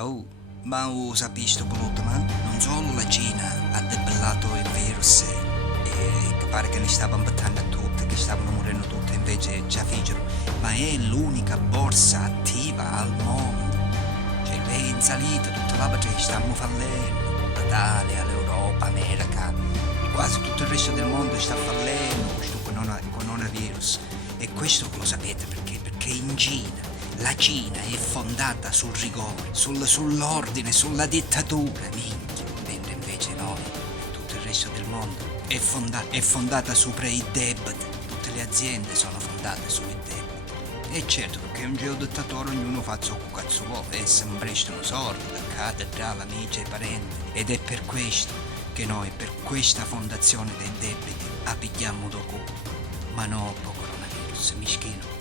Oh, ma sapete brutto, ma non solo la Cina ha debellato il virus e che pare che ne stavano battendo tutte, che stavano morendo tutte, invece già figero, ma è l'unica borsa attiva al mondo. Cioè lei è in salita, tutta la parte stiamo fallendo, l'Italia, l'Europa, America, quasi tutto il resto del mondo sta fallendo con questo coronavirus. E questo lo sapete perché? Perché in Cina la Cina è fondata sul rigore, sull'ordine, sulla dittatura, minchia, mentre invece noi, tutto il resto del mondo, è fondata sopra i debiti. Tutte le aziende sono fondate sui debiti. E certo, perché un geodittatore ognuno fa ciò che cazzo vuole e se mi prestano soldi da cattedrale, amici e parenti. Ed è per questo che noi, per questa fondazione dei debiti, appigliamo do culo. Ma no, po' coronavirus, mischino.